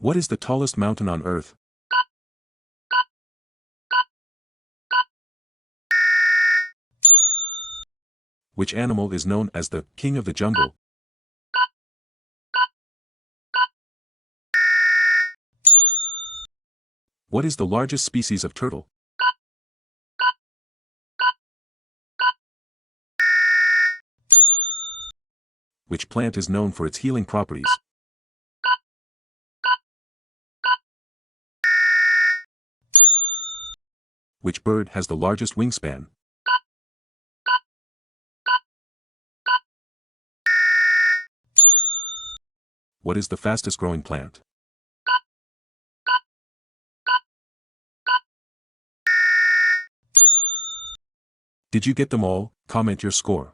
What is the tallest mountain on Earth? Which animal is known as the king of the jungle? What is the largest species of turtle? Which plant is known for its healing properties? Which bird has the largest wingspan? What is the fastest growing plant? Did you get them all? Comment your score.